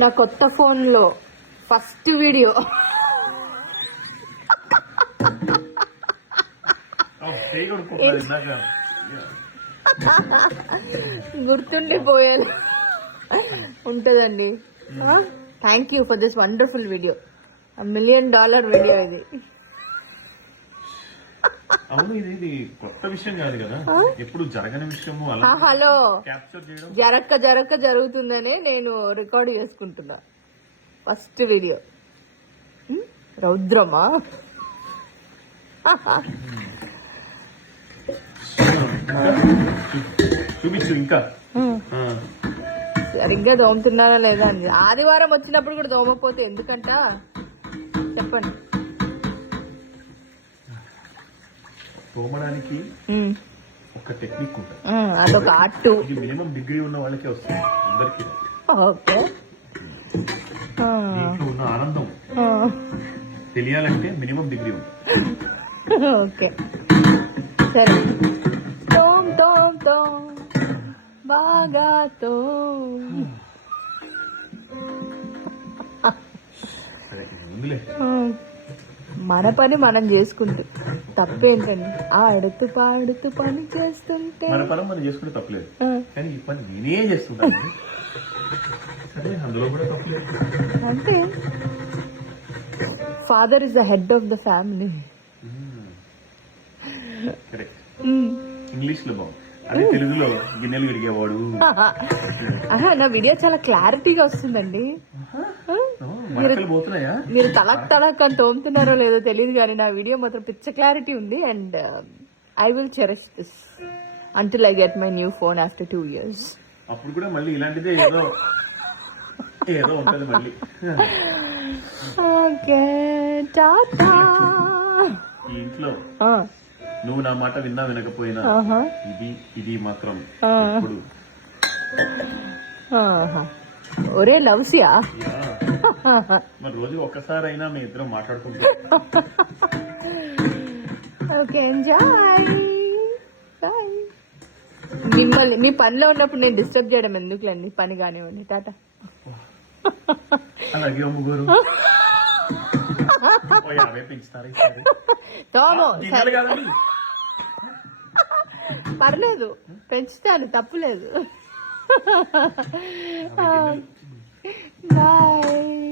నా కొత్త ఫోన్లో ఫస్ట్ వీడియో. గుర్తుండిపోయేది ఉంటుందండి. Thank you for this wonderful video. $1 million video ఇది. అవును, ఇది కొత్త విషయం కాదు కదా, ఎప్పుడు జరగని విషయము. హలో, జరక్క జరుగుతుందనే నేను రికార్డు చేసుకుంటున్నా. First video. రౌద్రమా? చూపించు ఇంకా. సరిగ్గా దోముతున్నారా లేదా అని. ఆదివారం వచ్చినప్పుడు కూడా దోమపోతే ఎందుకంట చెప్పండి. తోమడానికి ఒక టెక్నిక్ ఉంటుంది, అదొక ఆర్ట్. ఇది మినిమం డిగ్రీ ఉన్న వాళ్ళకే వస్తుంది, అందరికి. ఓకే, దీంట్లో ఉన్న ఆనందం తెలియాలంటే మినిమం డిగ్రీ ఉంది. ఓకే, సరే. తోమ్ తోమ్ తోమ్ బాగా తోమ్. మన పని మనం చేసుకుంటే తప్పేంటండి? ఆడుతూ పాడుతూ పని చేస్తుంటే మన పని మనం చేసుకుంటే తప్పలేదు, కానీ ఈ పని నేనే చేస్తుంటాను, సరే అందులో కూడా తప్పలేదు. అంటే father is the head of the family. English లో బాగుంది, అదే తెలుగులో గిన్నెలు విడిగేవాడు. నా వీడియో చాలా క్లారిటీగా వస్తుందండి. మీరు తలక్ అని తోముతున్నారో లేదో తెలియదు కానీ నా వీడియో మాత్రం పిచ్చ క్లారిటీ ఉంది. And I will cherish this until I get my new phone after 2 years. అప్పుడు కూడా మళ్ళీ ఇలాంటిదే ఏదో ఉంటుంది మళ్ళీ. ఓకే, టాటా. ఈ ఇంట్లో నువ్వు నా మాట విన్నా వినకపోయినా ఇది మాత్రం ఇప్పుడు ఒరే లవ్సియా. మరి రోజు ఒక్కసారి అయినా మీ ఇద్దరం మాట్లాడుకుంటాం. Okay, enjoy. మిమ్మల్ని మీ పనిలో ఉన్నప్పుడు నేను డిస్టర్బ్ చేయడం ఎందుకులేండి, పని కానివ్వండి. టాటా. అలాగే అమ్ముగారు పర్లేదు, పెంచుతాను, తప్పులేదు. బాయ్.